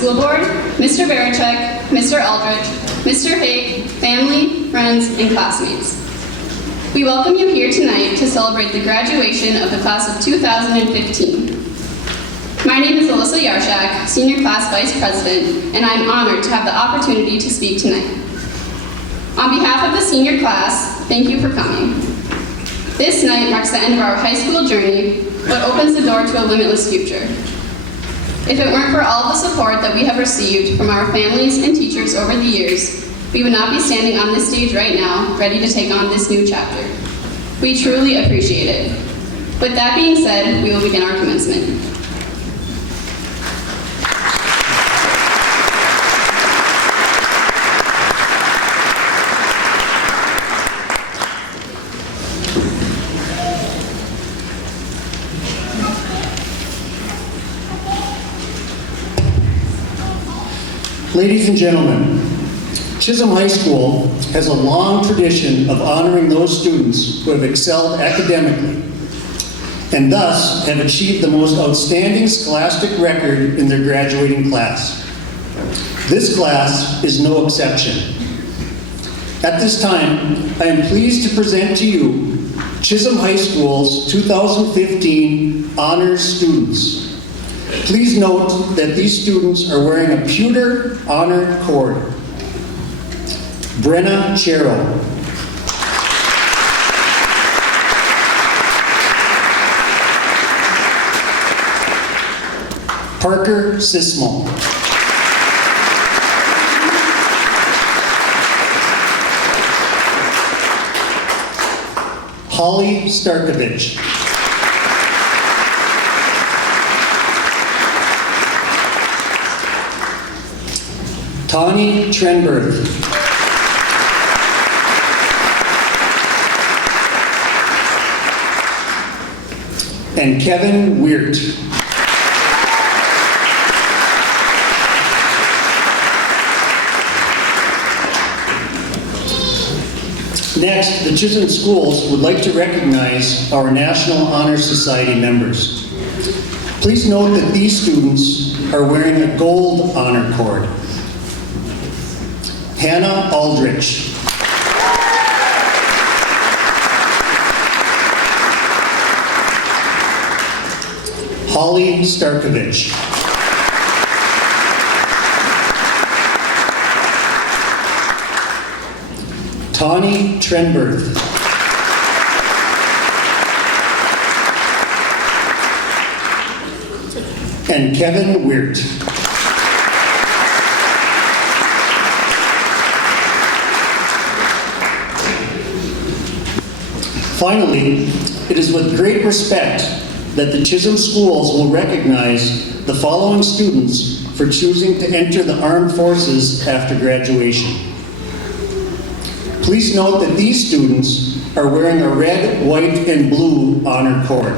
school board, Mr. Barachek, Mr. Eldridge, Mr. Haig, family, friends, and classmates. We welcome you here tonight to celebrate the graduation of the class of 2015. My name is Alyssa Yarshak, Senior Class Vice President, and I am honored to have the opportunity to speak tonight. On behalf of the senior class, thank you for coming. This night marks the end of our high school journey, but opens the door to a limitless future. If it weren't for all the support that we have received from our families and teachers over the years, we would not be standing on this stage right now, ready to take on this new chapter. We truly appreciate it. With that being said, we will begin our commencement. Ladies and gentlemen, Chisholm High School has a long tradition of honoring those students who have excelled academically and thus have achieved the most outstanding scholastic record in their graduating class. This class is no exception. At this time, I am pleased to present to you Chisholm High School's 2015 honors students. Please note that these students are wearing a pewter honor cord. Brenna Chero. Parker Sismo. Holly Starkovich. Tawny Trenberth. And Kevin Weert. Next, the Chisholm schools would like to recognize our National Honor Society members. Please note that these students are wearing a gold honor cord. Hannah Aldrich. Holly Starkovich. Tawny Trenberth. And Kevin Weert. Finally, it is with great respect that the Chisholm schools will recognize the following students for choosing to enter the armed forces after graduation. Please note that these students are wearing a red, white, and blue honor cord.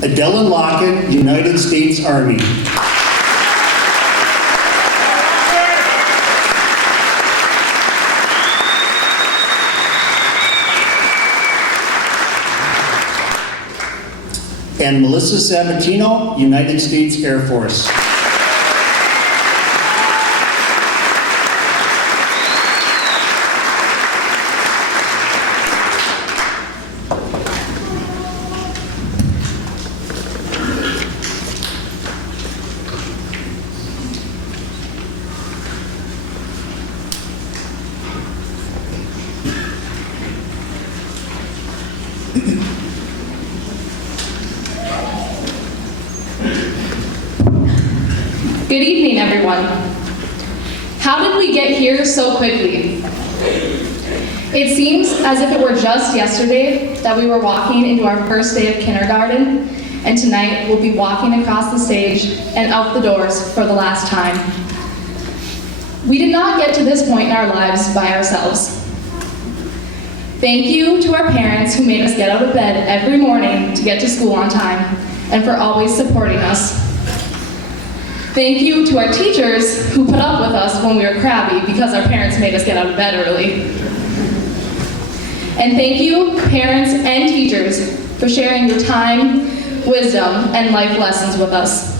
Adelyn Lockett, United States Army. And Melissa Sabatino, United States Air Force. Good evening, everyone. How did we get here so quickly? It seems as if it were just yesterday that we were walking into our first day of kindergarten, and tonight we'll be walking across the stage and out the doors for the last time. We did not get to this point in our lives by ourselves. Thank you to our parents who made us get out of bed every morning to get to school on time, and for always supporting us. Thank you to our teachers who put up with us when we were crabby because our parents made us get out of bed early. And thank you, parents and teachers, for sharing your time, wisdom, and life lessons with us.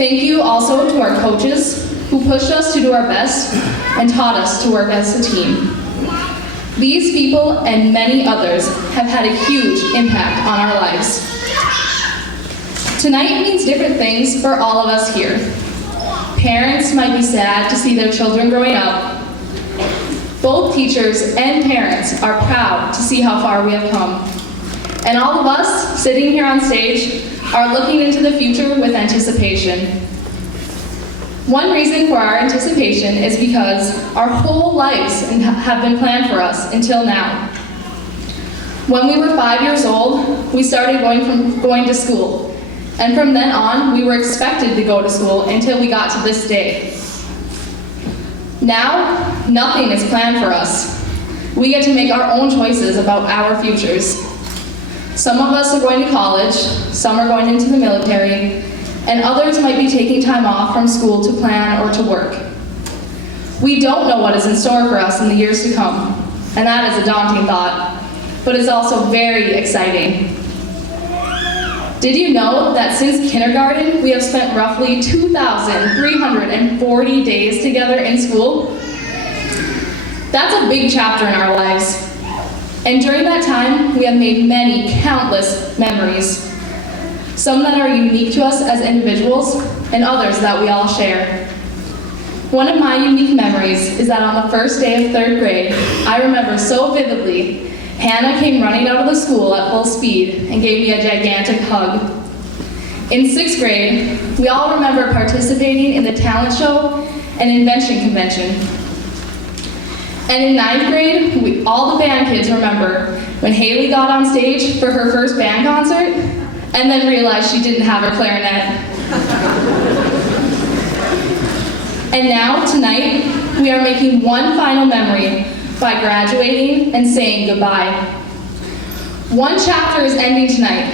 Thank you also to our coaches who pushed us to do our best and taught us to work as a team. These people and many others have had a huge impact on our lives. Tonight means different things for all of us here. Parents might be sad to see their children growing up. Both teachers and parents are proud to see how far we have come. And all of us sitting here on stage are looking into the future with anticipation. One reason for our anticipation is because our whole lives have been planned for us until now. When we were 5 years old, we started going to school. And from then on, we were expected to go to school until we got to this day. Now, nothing is planned for us. We get to make our own choices about our futures. Some of us are going to college, some are going into the military, and others might be taking time off from school to plan or to work. We don't know what is in store for us in the years to come, and that is a daunting thought, but it's also very exciting. Did you know that since kindergarten, we have spent roughly 2,340 days together in school? That's a big chapter in our lives. And during that time, we have made many, countless memories. Some that are unique to us as individuals, and others that we all share. One of my unique memories is that on the first day of 3rd grade, I remember so vividly, Hannah came running out of the school at full speed and gave me a gigantic hug. In 6th grade, we all remember participating in the talent show and invention convention. And in 9th grade, all the band kids remember when Haley got on stage for her first band concert and then realized she didn't have her clarinet. And now, tonight, we are making one final memory by graduating and saying goodbye. One chapter is ending tonight,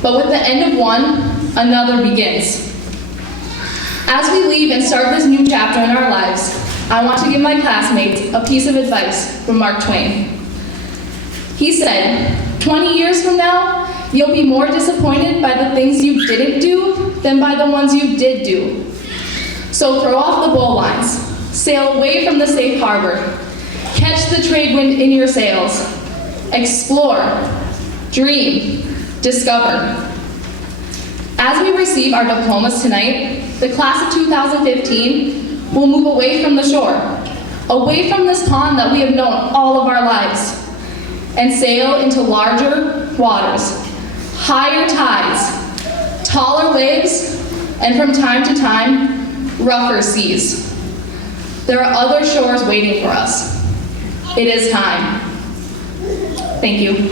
but with the end of one, another begins. As we leave and start this new chapter in our lives, I want to give my classmates a piece of advice from Mark Twain. He said, 20 years from now, you'll be more disappointed by the things you didn't do than by the ones you did do. So throw off the bowlines, sail away from the safe harbor, catch the trade wind in your sails, explore, dream, discover. As we receive our diplomas tonight, the class of 2015 will move away from the shore, away from this pond that we have known all of our lives, and sail into larger waters, higher tides, taller waves, and from time to time, rougher seas. There are other shores waiting for us. It is time. Thank you.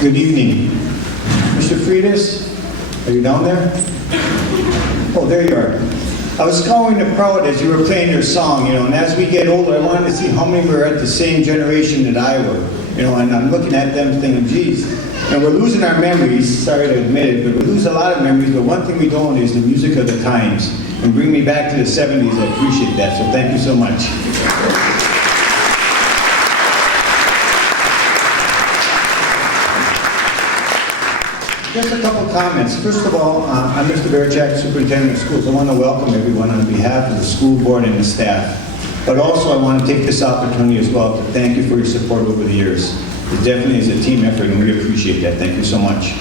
Good evening. Mr. Freitas, are you down there? Oh, there you are. I was scouring the crowd as you were playing your song, and as we get older, I wanted to see how many were at the same generation that I were, and I'm looking at them thinking, geez, and we're losing our memories, sorry to admit it, but we lose a lot of memories, but one thing we don't is the music of the times. And bring me back to the 70s, I appreciate that, so thank you so much. Just a couple comments. First of all, I'm Mr. Verchak, Superintendent of Schools. I want to welcome everyone on behalf of the school board and the staff. But also I want to take this opportunity as well to thank you for your support over the years. It definitely is a team effort and we appreciate that. Thank you so much.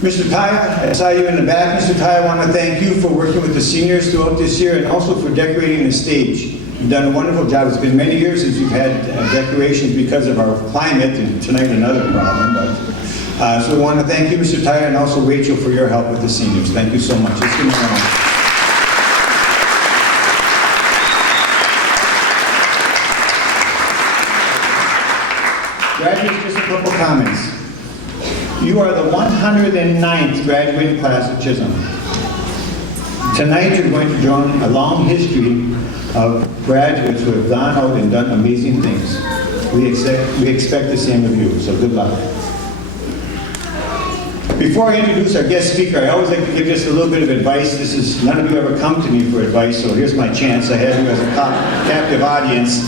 Mr. Taya, I saw you in the back. Mr. Taya, I want to thank you for working with the seniors throughout this year and also for decorating the stage. You've done a wonderful job. It's been many years since we've had decorations because of our climate, and tonight another problem. So we want to thank you, Mr. Taya, and also Rachel for your help with the seniors. Thank you so much. Let's give them a round. Graduates, just a couple comments. You are the 109th graduating class of Chisholm. Tonight you're going to join a long history of graduates who have gone out and done amazing things. We expect the same of you, so good luck. Before I introduce our guest speaker, I always like to give just a little bit of advice. None of you ever come to me for advice, so here's my chance. I have you as a captive audience.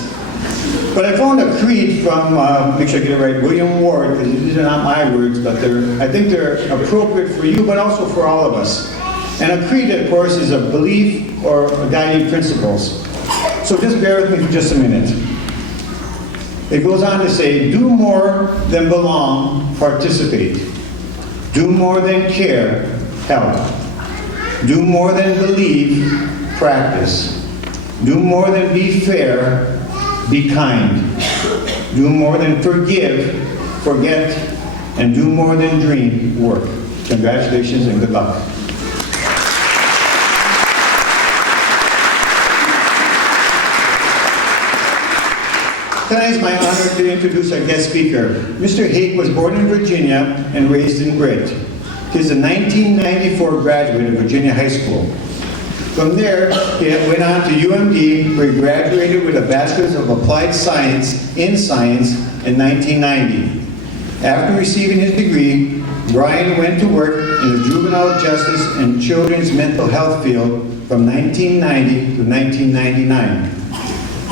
But I found a creed from, make sure I get it right, William Ward, because these are not my words, but I think they're appropriate for you, but also for all of us. And a creed, of course, is a belief or a guiding principles. So just bear with me for just a minute. It goes on to say, do more than belong, participate. Do more than care, help. Do more than believe, practice. Do more than be fair, be kind. Do more than forgive, forget. And do more than dream, work. Congratulations and good luck. Tonight it's my honor to introduce our guest speaker. Mr. Hake was born in Virginia and raised in Britt. He is a 1994 graduate of Virginia High School. From there, he went on to UMD, where he graduated with a Bachelor's of Applied Science in Science in 1990. After receiving his degree, Brian went to work in the juvenile justice and children's mental health field from 1990 to 1999.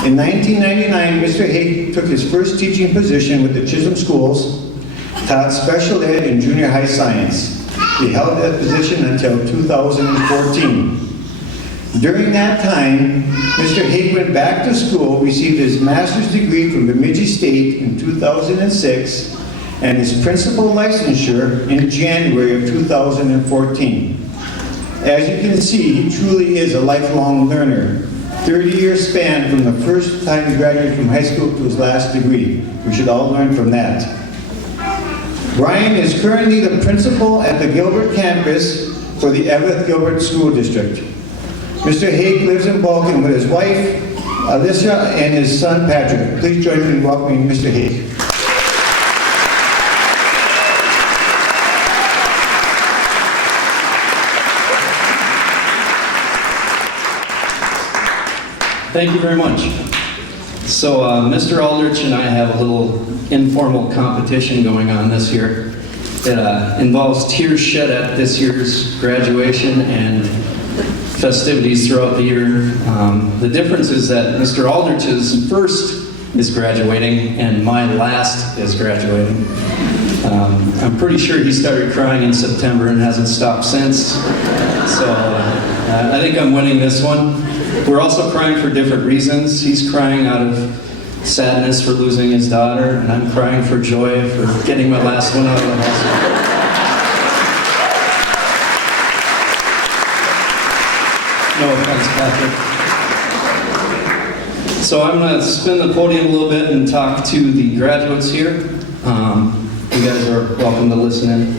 In 1999, Mr. Hake took his first teaching position with the Chisholm schools, taught special ed and junior high science. He held that position until 2014. During that time, Mr. Hake went back to school, received his master's degree from Bemidji State in 2006, and his principal licensure in January of 2014. As you can see, he truly is a lifelong learner. 30-year span from the first time he graduated from high school to his last degree. We should all learn from that. Brian is currently the principal at the Gilbert campus for the Everett Gilbert School District. Mr. Hake lives in Balkan with his wife, Alicia, and his son, Patrick. Please join me in welcoming Mr. Hake. Thank you very much. So Mr. Aldrich and I have a little informal competition going on this year. It involves tears shed at this year's graduation and festivities throughout the year. The difference is that Mr. Aldrich's first is graduating and my last is graduating. I'm pretty sure he started crying in September and hasn't stopped since. So I think I'm winning this one. We're also crying for different reasons. He's crying out of sadness for losing his daughter, and I'm crying for joy for getting my last one out of the hospital. No offense, Patrick. So I'm going to spin the podium a little bit and talk to the graduates here. You guys are welcome to listen in.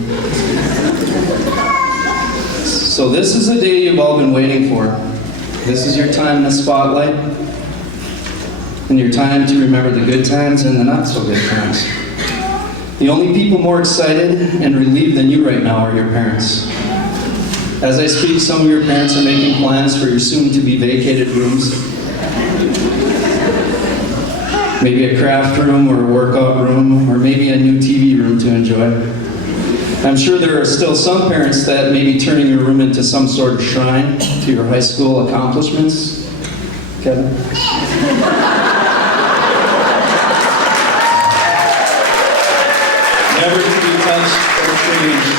So this is the day you've all been waiting for. This is your time in the spotlight, and your time to remember the good times and the not so good times. The only people more excited and relieved than you right now are your parents. As I speak, some of your parents are making plans for your soon-to-be vacated rooms. Maybe a craft room or a workout room, or maybe a new TV room to enjoy. I'm sure there are still some parents that may be turning your room into some sort of shrine to your high school accomplishments. Kevin? Never to be touched or changed.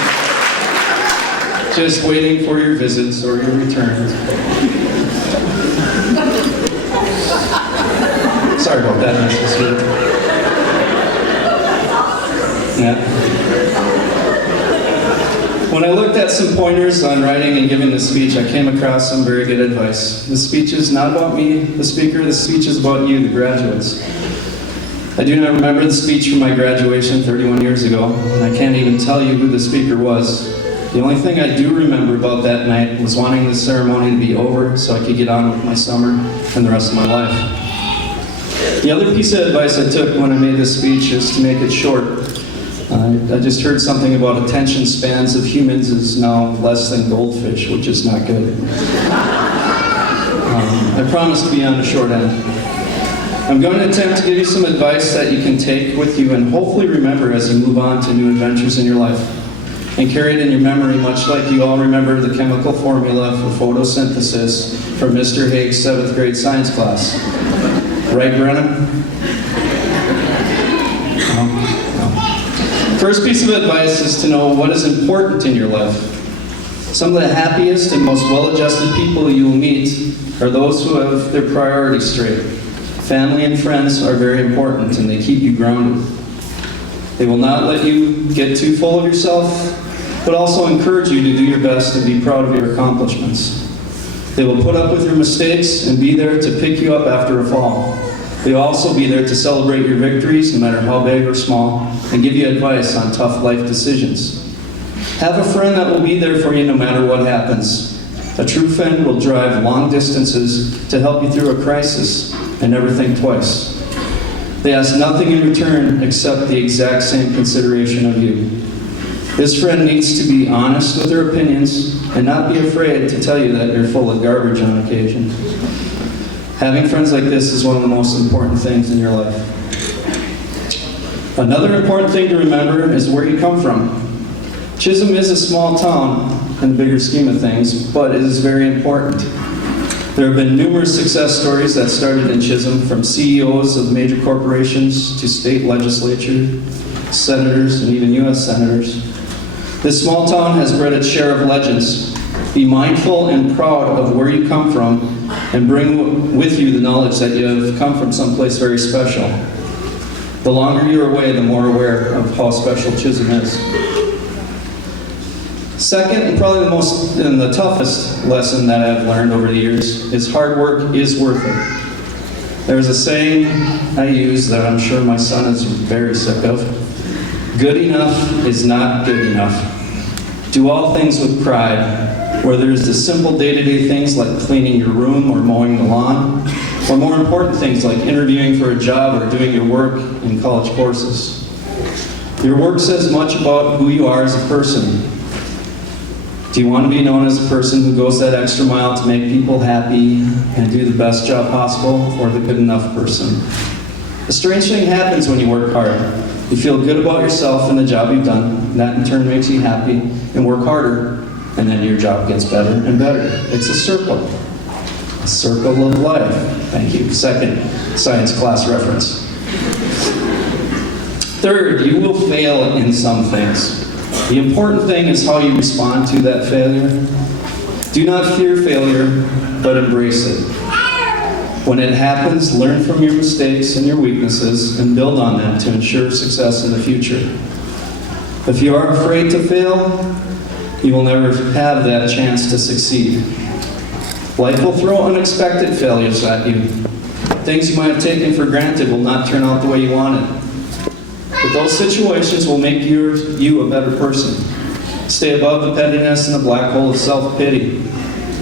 Just waiting for your visits or your returns. Sorry about that, Mrs. Stewart. Yeah. When I looked at some pointers on writing and giving the speech, I came across some very good advice. The speech is not about me, the speaker, the speech is about you, the graduates. I do not remember the speech from my graduation 31 years ago, and I can't even tell you who the speaker was. The only thing I do remember about that night was wanting the ceremony to be over so I could get on with my summer and the rest of my life. The other piece of advice I took when I made this speech is to make it short. I just heard something about attention spans of humans is now less than goldfish, which is not good. I promise to be on the short end. I'm going to attempt to give you some advice that you can take with you and hopefully remember as you move on to new adventures in your life. And carry it in your memory, much like you all remember the chemical formula for photosynthesis from Mr. Haig's 7th grade science class. Right, Brennan? No. First piece of advice is to know what is important in your life. Some of the happiest and most well-adjusted people you will meet are those who have their priorities straight. Family and friends are very important and they keep you grounded. They will not let you get too full of yourself, but also encourage you to do your best and be proud of your accomplishments. They will put up with your mistakes and be there to pick you up after a fall. They will also be there to celebrate your victories, no matter how big or small, and give you advice on tough life decisions. Have a friend that will be there for you no matter what happens. A true friend will drive long distances to help you through a crisis and never think twice. They ask nothing in return except the exact same consideration of you. This friend needs to be honest with their opinions and not be afraid to tell you that you're full of garbage on occasion. Having friends like this is one of the most important things in your life. Another important thing to remember is where you come from. Chisholm is a small town in the bigger scheme of things, but it is very important. There have been numerous success stories that started in Chisholm, from CEOs of major corporations to state legislature, senators, and even U.S. senators. This small town has bred its share of legends. Be mindful and proud of where you come from and bring with you the knowledge that you have come from someplace very special. The longer you're away, the more aware of how special Chisholm is. Second, and probably the toughest lesson that I've learned over the years is hard work is worth it. There's a saying I use that I'm sure my son is very sick of. Good enough is not good enough. Do all things with pride, whether it's the simple day-to-day things like cleaning your room or mowing the lawn, or more important things like interviewing for a job or doing your work in college courses. Your work says much about who you are as a person. Do you want to be known as a person who goes that extra mile to make people happy and do the best job possible, or the good enough person? A strange thing happens when you work hard. You feel good about yourself and the job you've done, and that in turn makes you happy, and work harder, and then your job gets better and better. It's a circle of life. Thank you. Second science class reference. Third, you will fail in some things. The important thing is how you respond to that failure. Do not fear failure, but embrace it. When it happens, learn from your mistakes and your weaknesses and build on them to ensure success in the future. If you are afraid to fail, you will never have that chance to succeed. Life will throw unexpected failures at you. Things you might have taken for granted will not turn out the way you wanted. But those situations will make you a better person. Stay above the pettiness and the black hole of self-pity.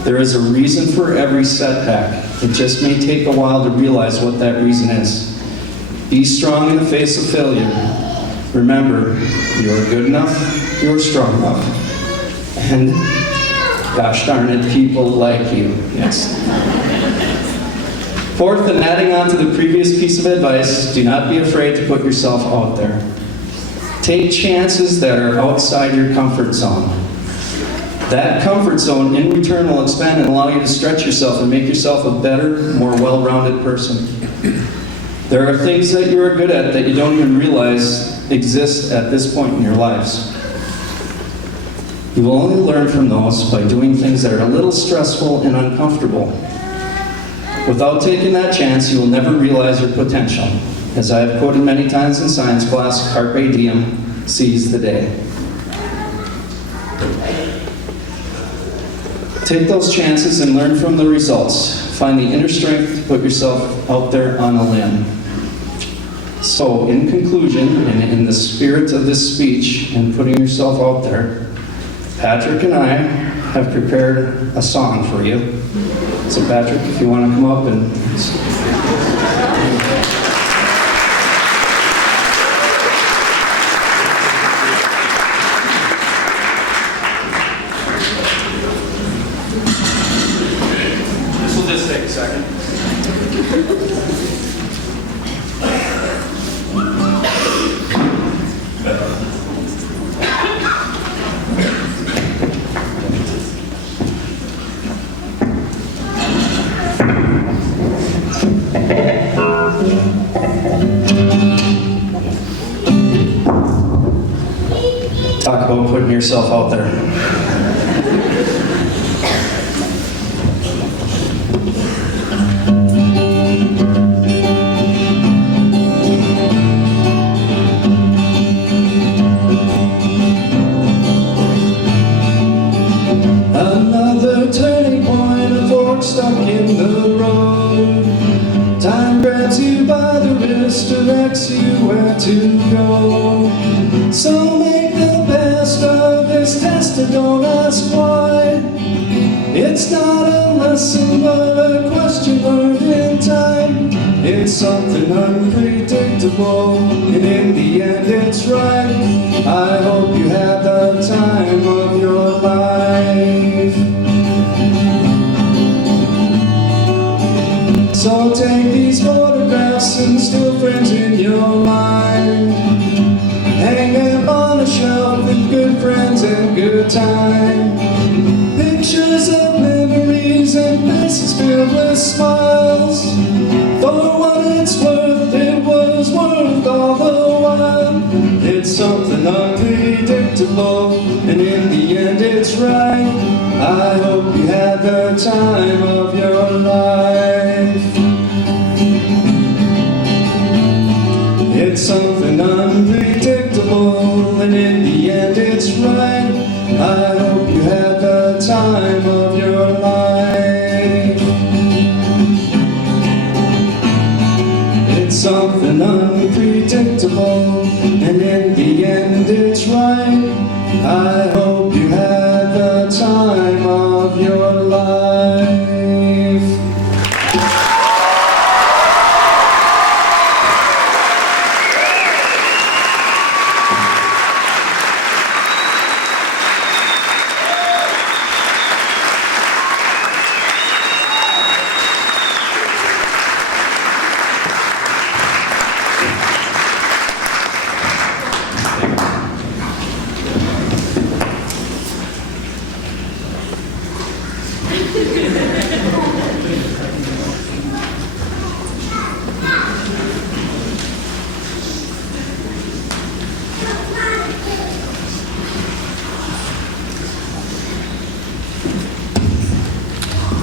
There is a reason for every setback. It just may take a while to realize what that reason is. Be strong in the face of failure. Remember, you are good enough, you are strong enough, and gosh darn it, people like you. Yes. Fourth, and adding on to the previous piece of advice, do not be afraid to put yourself out there. Take chances that are outside your comfort zone. That comfort zone in return will expand and allow you to stretch yourself and make yourself a better, more well-rounded person. There are things that you are good at that you don't even realize exist at this point in your lives. You will only learn from those by doing things that are a little stressful and uncomfortable. Without taking that chance, you will never realize your potential. As I have quoted many times in science class, carpe diem, seize the day. Take those chances and learn from the results. Find the inner strength to put yourself out there on a limb. So, in conclusion, and in the spirit of this speech and putting yourself out there, Patrick and I have prepared a song for you. So Patrick, if you want to come up and... This will just take a second. Talk about putting yourself out there. Another turning point, a fork stuck in the road. Time grabs you by the wrist, directs you where to go. So make the best of this test and don't ask why. It's not a lesson but a question learned in time. It's something unpredictable and in the end it's right. I hope you had the time of your life. So take these photographs and still frames in your mind. Hang them on a shelf with good friends and good time. Pictures of memories and faces filled with smiles. For what it's worth, it was worth all the while. It's something unpredictable, and in the end it's right. I hope you had the time of your life. It's something unpredictable, and in the end it's right. I hope you had the time of your life. It's something unpredictable, and in the end it's right. I hope you had the time of your life.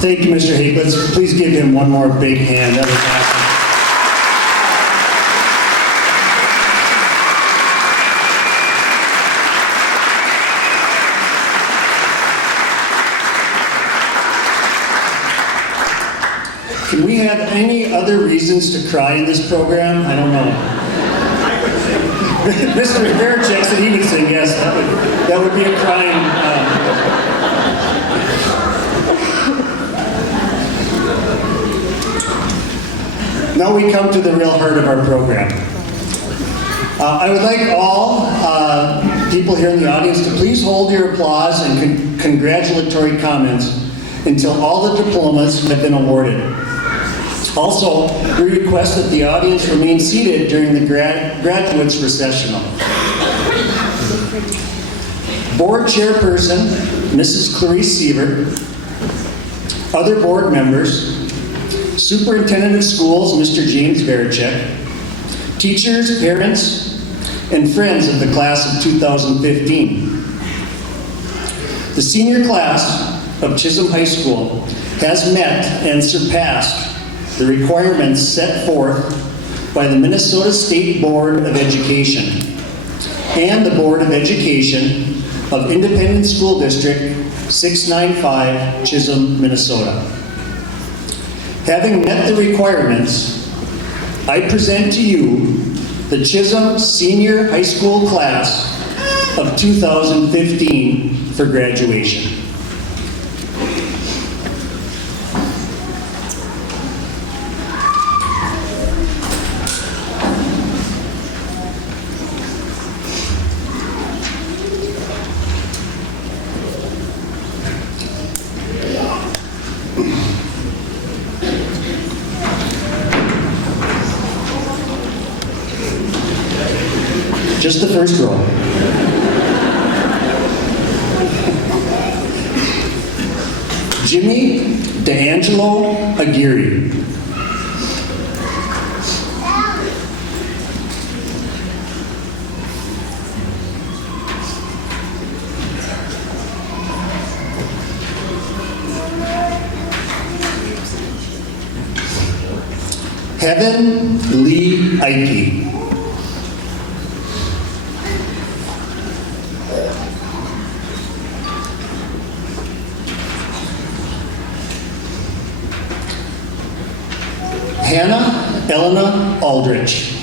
Thank you, Mr. Hake. Let's please give him one more big hand. That was awesome. Can we have any other reasons to cry in this program? I don't know. Mr. Verchek said he would sing, yes. That would be a crying... Now we come to the real heart of our program. I would like all people here in the audience to please hold your applause and congratulatory comments until all the diplomas have been awarded. Also, we request that the audience remain seated during the graduates recessional. Board Chairperson, Mrs. Clarice Sievert, other board members, Superintendent of Schools, Mr. James Verchek, teachers, parents, and friends of the class of 2015. The senior class of Chisholm High School has met and surpassed the requirements set forth by the Minnesota State Board of Education and the Board of Education of Independent School District 695, Chisholm, Minnesota. Having met the requirements, I present to you the Chisholm Senior High School class of 2015 for graduation. Just the first row. Jimmy D'Angelo Aguirre. Heaven Lee Ike. Hannah Elena Aldrich.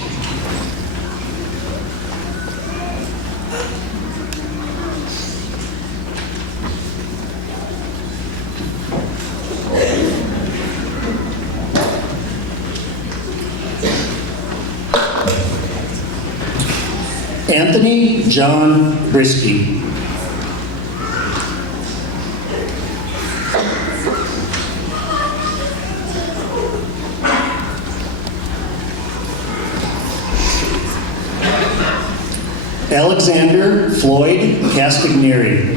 Anthony John Brisky. Alexander Floyd Castagneri.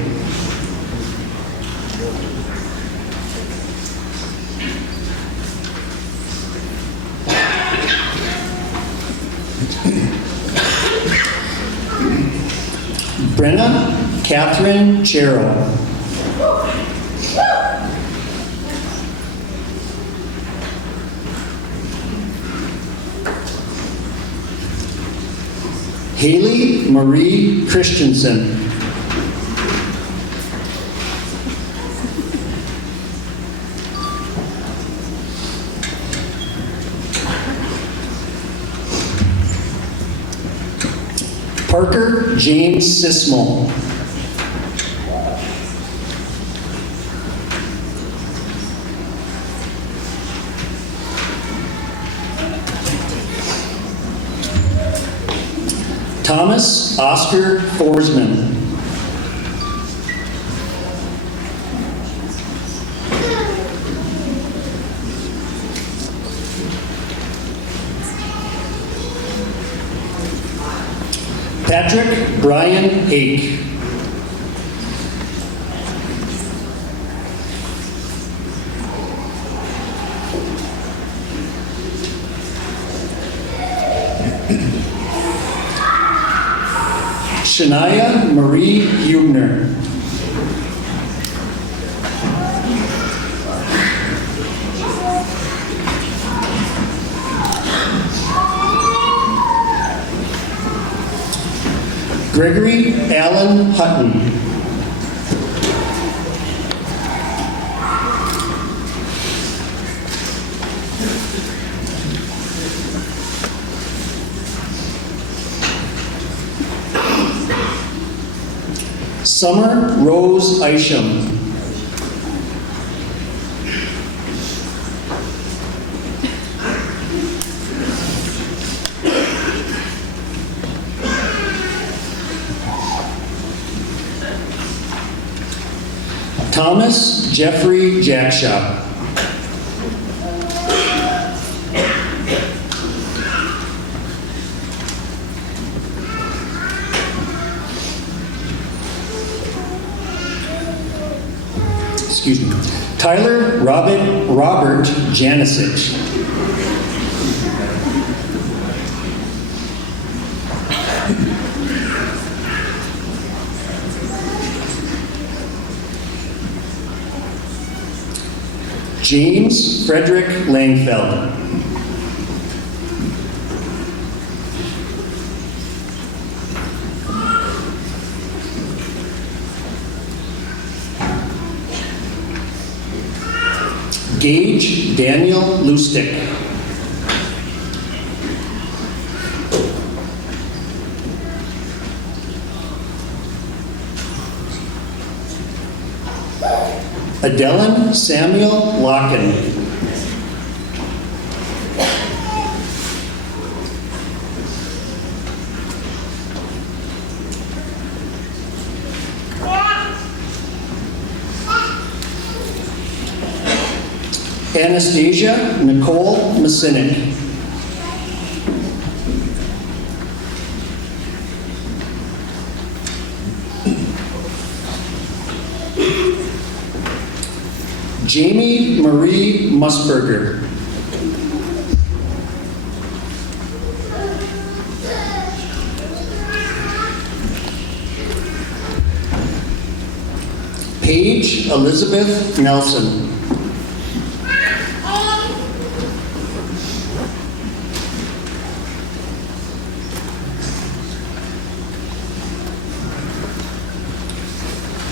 Brenna Catherine Chero. Haley Marie Christensen. Parker James Sismo. Thomas Oscar Forsman. Patrick Brian Hake. Shania Marie Hubner. Gregory Allen Hutton. Summer Rose Isham. Thomas Jeffrey Jackshaw. Excuse me. Tyler Robert Janicic. James Frederick Langfeld. Gage Daniel Lustig. Adelin Samuel Locken. Anastasia Nicole Masinik. Jamie Marie Musburger. Paige Elizabeth Nelson.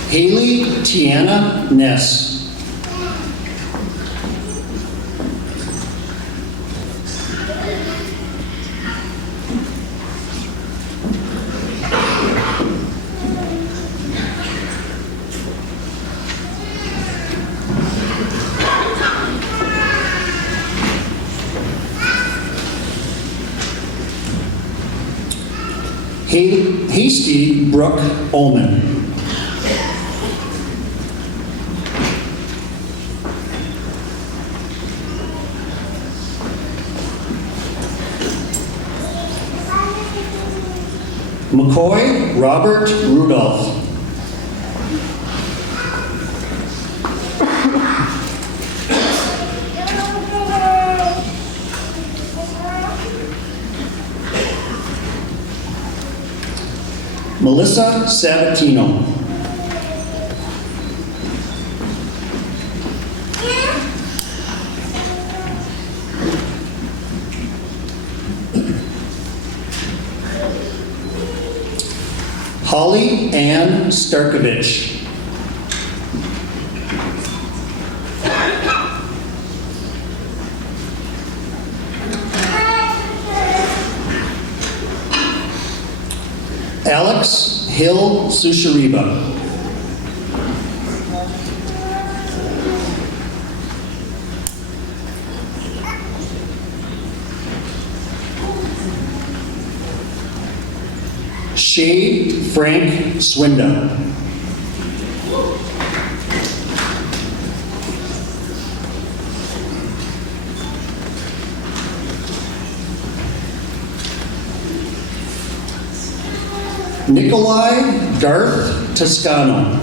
Haley Tiana Ness. Hasty Brooke Ullman. McCoy Robert Rudolph. Melissa Sabatino. Holly Ann Starkovich. Alex Hill Sushariba. Shay Frank Swinda. Nikolai Garth Toscano.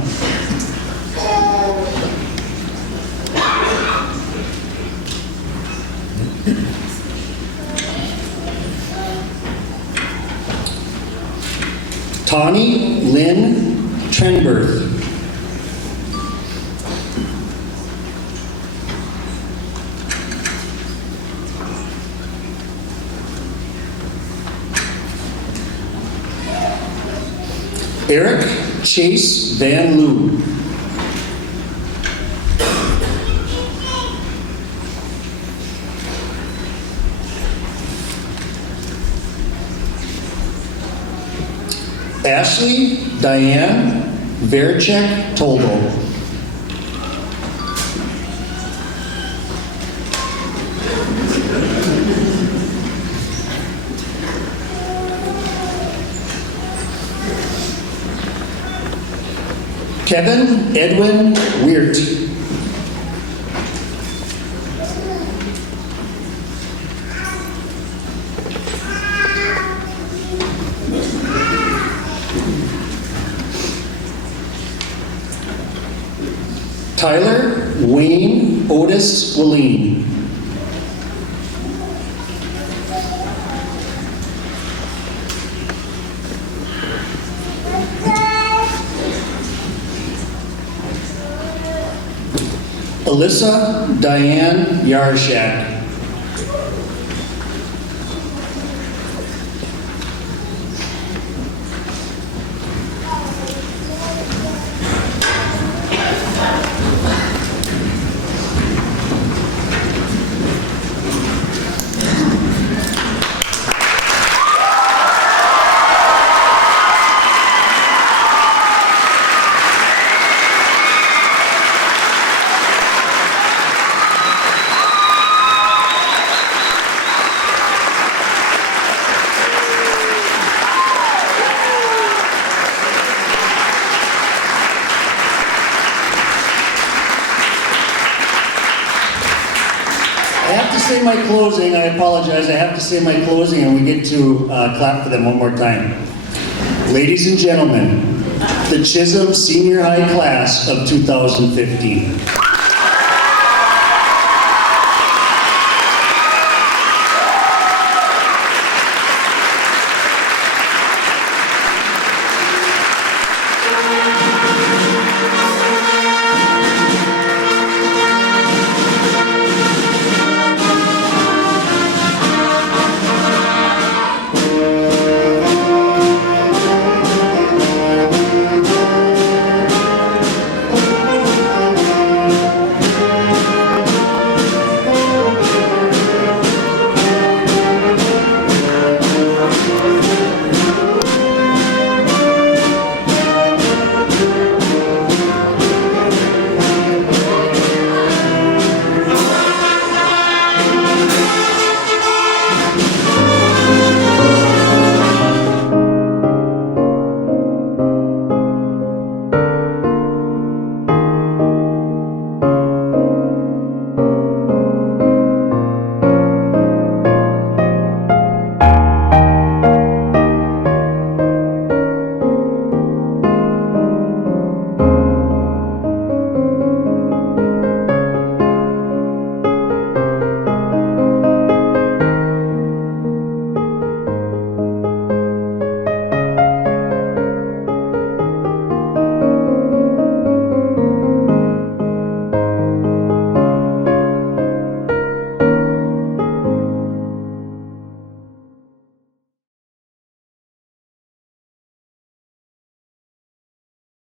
Tawny Lynn Trenberth. Eric Chase Van Loo. Ashley Diane Verchek Tolbo. Kevin Edwin Weert. Tyler Wayne Otis Willeen. Alyssa Diane Yarshak. I have to say my closing, I apologize, I have to say my closing and we get to clap for them one more time. Ladies and gentlemen, the Chisholm Senior High Class of 2015.